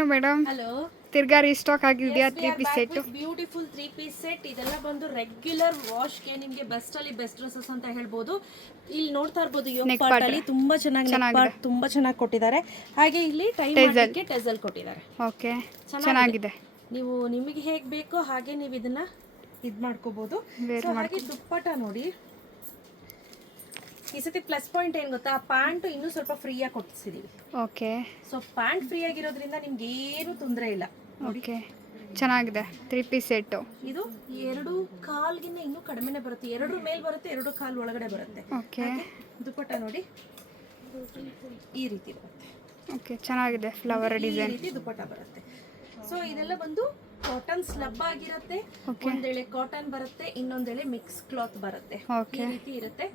ಬನ್ನಿ madam. Hello, ತಿರ್ಗಾ restock ಆಗಿದೆಯಾ 3 piece set? Beautiful 3 piece set. ಇದೆಲ್ಲ ಬಂದು ರೆಗ್ಯುಲರ್ ವಾಶ್ಗೆ ನಿಮಗೆ ಬೆಸ್ಟ್ ಅಲ್ಲಿ ಬೆಸ್ಟ್ ಡ್ರೆಸ್ಸಸ್ ಅಂತ ಹೇಳ್ಬೋದು. ಇಲ್ಲಿ ನೋಡ್ತಾ ಇರ್ಬೋದು ಯೋಗ ಪಾರ್ಟ್ ಅಲ್ಲಿ ತುಂಬಾ ಚೆನ್ನಾಗಿ ನೆಕ್ ಪಾರ್ಟ್ ತುಂಬಾ ಚೆನ್ನಾಗಿ ಕೊಟ್ಟಿದ್ದಾರೆ. ಹಾಗೆ ಇಲ್ಲಿ ಟೈ ಮಾಡಲಿಕ್ಕೆ ಟೆಸಲ್ ಕೊಟ್ಟಿದ್ದಾರೆ. ಓಕೆ, ಚೆನ್ನಾಗಿದೆ. ನೀವು ನಿಮಗೆ ಹೇಗೆ ಬೇಕೋ ಹಾಗೆ ನೀವು ಇದನ್ನ ಮಾಡ್ಕೋಬಹುದು. ಸೊ ಹಾಗೆ ದುಪ್ಪಟ್ಟ ನೋಡಿ, ಈ ಸತಿ ಪ್ಲಸ್ ಪಾಯಿಂಟ್ ಏನು ಗೊತ್ತಾ, ಪ್ಯಾಂಟ್ ಇನ್ನೂ ಸ್ವಲ್ಪ ಫ್ರೀ ಆಗಿ ಕೊಟ್ಟಿಸಿದೀವಿ. ಓಕೆ, ಸೊ ಪ್ಯಾಂಟ್ ಫ್ರೀ ಆಗಿರೋದ್ರಿಂದ ನಿಮ್ಗೆ ಏನು ತೊಂದರೆ ಇಲ್ಲ. ಓಕೆ, ಚೆನ್ನಾಗಿದೆ 3 ಪೀಸ್ ಸೆಟ್. ಇದು 2 ಕಾಲ್ಗಿನ್ನ ಇನ್ನೂ ಕಡಿಮೆನೆ ಬರುತ್ತೆ. 2 ಮೇಲ್ ಬರುತ್ತೆ, 2 ಕಾಲ್ ಒಳಗಡೆ ಬರುತ್ತೆ. ಓಕೆ, ದುಪ್ಪಟ್ಟ ನೋಡಿ ಈ ರೀತಿ ಬರುತ್ತೆ. ಓಕೆ, ಚೆನ್ನಾಗಿದೆ. ಫ್ಲವರ್ ಡಿಸೈನ್ ಈ ರೀತಿ ದುಪ್ಪಟ್ಟ ಬರುತ್ತೆ. ಸೊ ಇದೆಲ್ಲ ಬಂದು ಕಾಟನ್ ಸ್ಲಬ್ ಆಗಿರುತ್ತೆ. ಒಂದೆಳೆ ಕಾಟನ್ ಬರುತ್ತೆ, ಇನ್ನೊಂದೆಳೆ ಮಿಕ್ಸ್ ಕ್ಲಾತ್ ಬರುತ್ತೆ. ಈ ರೀತಿ ಇರುತ್ತೆ.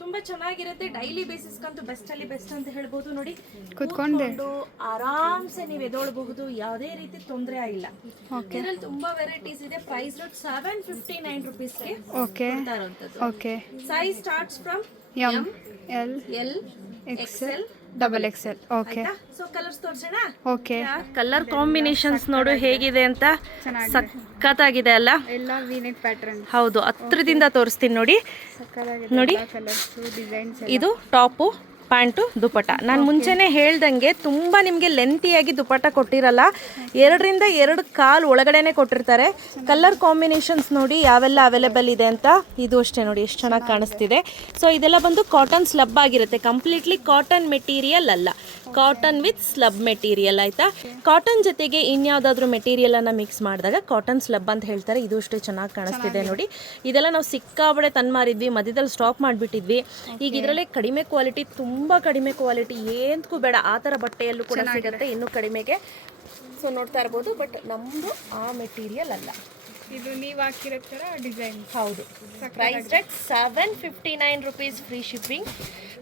ತುಂಬಾ ಚೆನ್ನಾಗಿರುತ್ತೆ. ಡೈಲಿ ಬೇಸಿಸ್ಗಂತೂ ಬೆಸ್ಟ್ ಅಲ್ಲಿ ಬೆಸ್ಟ್ ಅಂತ ಹೇಳ್ಬೋದು. ನೋಡಿ, ಕೂತ್ಕೊಂಡು ಆರಾಮ್ಸೆ ನೀವು ಎದೊಳ್ಬಹುದು, ಯಾವುದೇ ರೀತಿ ತೊಂದರೆ ಇಲ್ಲ. ಇದರಲ್ಲಿ ತುಂಬಾ ವೆರೈಟೀಸ್ ಇದೆ. ಪ್ರೈಸ್ ರೇಟ್ 759 ರುಪೀಸ್ಗೆ ಕೊಡ್ತಾ ಇರುವಂತದ್ದು. Okay, size starts from M, L, XL, XXL. Okay, so colours ತೋರ್ಸೋಣ. ಓಕೆ, ಕಲರ್ ಕಾಂಬಿನೇಷನ್ಸ್ ನೋಡು ಹೇಗಿದೆ ಅಂತ. ಸಖತ್ತಾಗಿದೆ ಅಲ್ಲ? ಎಲ್ಲ ವಿ-ನೆಕ್ ಪ್ಯಾಟರ್ನ್. ಹೌದು, ಹತ್ರದಿಂದ ತೋರಿಸ್ತೀನಿ ನೋಡಿ. ನೋಡಿ, ಇದು ಟಾಪು, ಪ್ಯಾಂಟು, ದುಪ್ಪಟ್ಟ. ನಾನು ಮುಂಚೆನೇ ಹೇಳ್ದಂಗೆ ತುಂಬ ನಿಮಗೆ ಲೆಂತಿಯಾಗಿ ದುಪ್ಪಟ್ಟ ಕೊಟ್ಟಿರಲ್ಲ. 2ರಿಂದ 2 ಕಾಲು ಒಳಗಡೆನೆ ಕೊಟ್ಟಿರ್ತಾರೆ. ಕಲರ್ ಕಾಂಬಿನೇಷನ್ಸ್ ನೋಡಿ ಯಾವೆಲ್ಲ ಅವೈಲೇಬಲ್ ಇದೆ ಅಂತ. ಇದು ಅಷ್ಟೇ ನೋಡಿ ಎಷ್ಟು ಚೆನ್ನಾಗಿ ಕಾಣಿಸ್ತಿದೆ. ಸೊ ಇದೆಲ್ಲ ಬಂದು ಕಾಟನ್ ಸ್ಲಬ್ ಆಗಿರುತ್ತೆ. ಕಂಪ್ಲೀಟ್ಲಿ ಕಾಟನ್ ಮೆಟೀರಿಯಲ್ ಅಲ್ಲ, ಕಾಟನ್ ವಿತ್ ಸ್ಲಬ್ ಮೆಟೀರಿಯಲ್. ಆಯಿತಾ? ಕಾಟನ್ ಜೊತೆಗೆ ಇನ್ಯಾವುದಾದ್ರೂ ಮೆಟೀರಿಯಲನ್ನು ಮಿಕ್ಸ್ ಮಾಡಿದಾಗ ಕಾಟನ್ ಸ್ಲಬ್ ಅಂತ ಹೇಳ್ತಾರೆ. ಇದು ಅಷ್ಟೇ ಚೆನ್ನಾಗಿ ಕಾಣಿಸ್ತಿದೆ ನೋಡಿ. ಇದೆಲ್ಲ ನಾವು ಸಿಕ್ಕಾಬಡೆ ತಂದು ಮಧ್ಯದಲ್ಲಿ ಸ್ಟಾಪ್ ಮಾಡಿಬಿಟ್ಟಿದ್ವಿ. ಈಗ ಇದರಲ್ಲೇ ಕಡಿಮೆ ಕ್ವಾಲಿಟಿ, ತುಂಬ ಕಡಿಮೆ ಕ್ವಾಲಿಟಿ, ಏನಕ್ಕೂ ಬೇಡ ಆ ಥರ ಬಟ್ಟೆಯಲ್ಲೂ ಕೂಡ ಸಿಗುತ್ತೆ ಇನ್ನೂ ಕಡಿಮೆಗೆ. ಸೊ ನೋಡ್ತಾ ಇರ್ಬೋದು. ಬಟ್ ನಮ್ಮದು ಆ ಮೆಟೀರಿಯಲ್ ಅಲ್ಲ, ಇದು ನೀವು ಹಾಕಿರೋ ಥರ ಡಿಸೈನ್. ಹೌದು. Price rate 759 rupees, free shipping.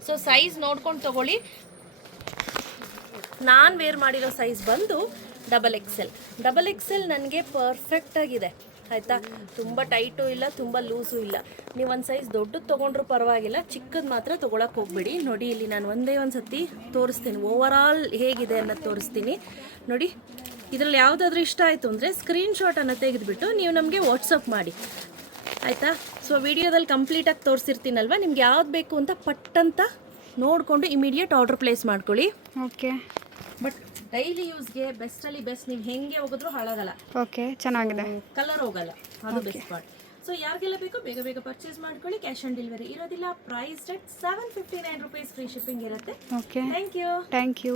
So size ನೋಡ್ಕೊಂಡು ತಗೊಳ್ಳಿ. ನಾನು ವೇರ್ ಮಾಡಿರೋ ಸೈಜ್ ಬಂದು XXL ನನಗೆ ಪರ್ಫೆಕ್ಟ್ ಆಗಿದೆ. ಆಯಿತಾ? ತುಂಬ ಟೈಟು ಇಲ್ಲ, ತುಂಬ ಲೂಸು ಇಲ್ಲ. ನೀವು ಒಂದು ಸೈಜ್ ದೊಡ್ಡದು ತೊಗೊಂಡ್ರೂ ಪರವಾಗಿಲ್ಲ, ಚಿಕ್ಕದು ಮಾತ್ರ ತೊಗೊಳಕ್ಕೆ ಹೋಗ್ಬೇಡಿ. ನೋಡಿ, ಇಲ್ಲಿ ನಾನು ಒಂದೇ ಒಂದು ಸತಿ ತೋರಿಸ್ತೀನಿ, ಓವರಾಲ್ ಹೇಗಿದೆ ಅನ್ನೋದು ತೋರಿಸ್ತೀನಿ ನೋಡಿ. ಇದರಲ್ಲಿ ಯಾವುದಾದ್ರೂ ಇಷ್ಟ ಆಯಿತು ಅಂದರೆ ಸ್ಕ್ರೀನ್ಶಾಟನ್ನು ತೆಗೆದುಬಿಟ್ಟು ನೀವು ನಮಗೆ ವಾಟ್ಸಪ್ ಮಾಡಿ, ಆಯಿತಾ? ಸೊ ವಿಡಿಯೋದಲ್ಲಿ ಕಂಪ್ಲೀಟಾಗಿ ತೋರಿಸಿರ್ತೀನಲ್ವ, ನಿಮ್ಗೆ ಯಾವ್ದು ಬೇಕು ಅಂತ ಪಟ್ಟಂತ ನೋಡಿಕೊಂಡು ಇಮಿಡಿಯೇಟ್ ಆರ್ಡರ್ ಪ್ಲೇಸ್ ಮಾಡ್ಕೊಳ್ಳಿ. ಓಕೆ, ಬಟ್ ಡೈಲಿ ಯೂಸ್ಗೆ ಬೆಸ್ಟಲ್ಲಿ ಬೆಸ್ಟ್. ನೀವು ಹೆಂಗೆ ಹೋಗಿದ್ರು ಹಾಳಾಗಲ್ಲ. ಓಕೆ, ಚೆನ್ನಾಗಿದೆ. ಕಲರ್ ಹೋಗಲ್ಲ, ಅದು ಬೆಸ್ಟ್ ಪಾರ್ಟ್. ಸೊ ಯಾರಿಗೆಲ್ಲ ಬೇಕೋ ಬೇಗ ಬೇಗ ಪರ್ಚೇಸ್ ಮಾಡ್ಕೊಳ್ಳಿ. ಕ್ಯಾಶ್ ಆನ್ ಡೆಲಿವರಿ ಇರೋದಿಲ್ಲ. Price rate 759 rupees, free shipping ಇರುತ್ತೆ. Okay, thank you. Thank you.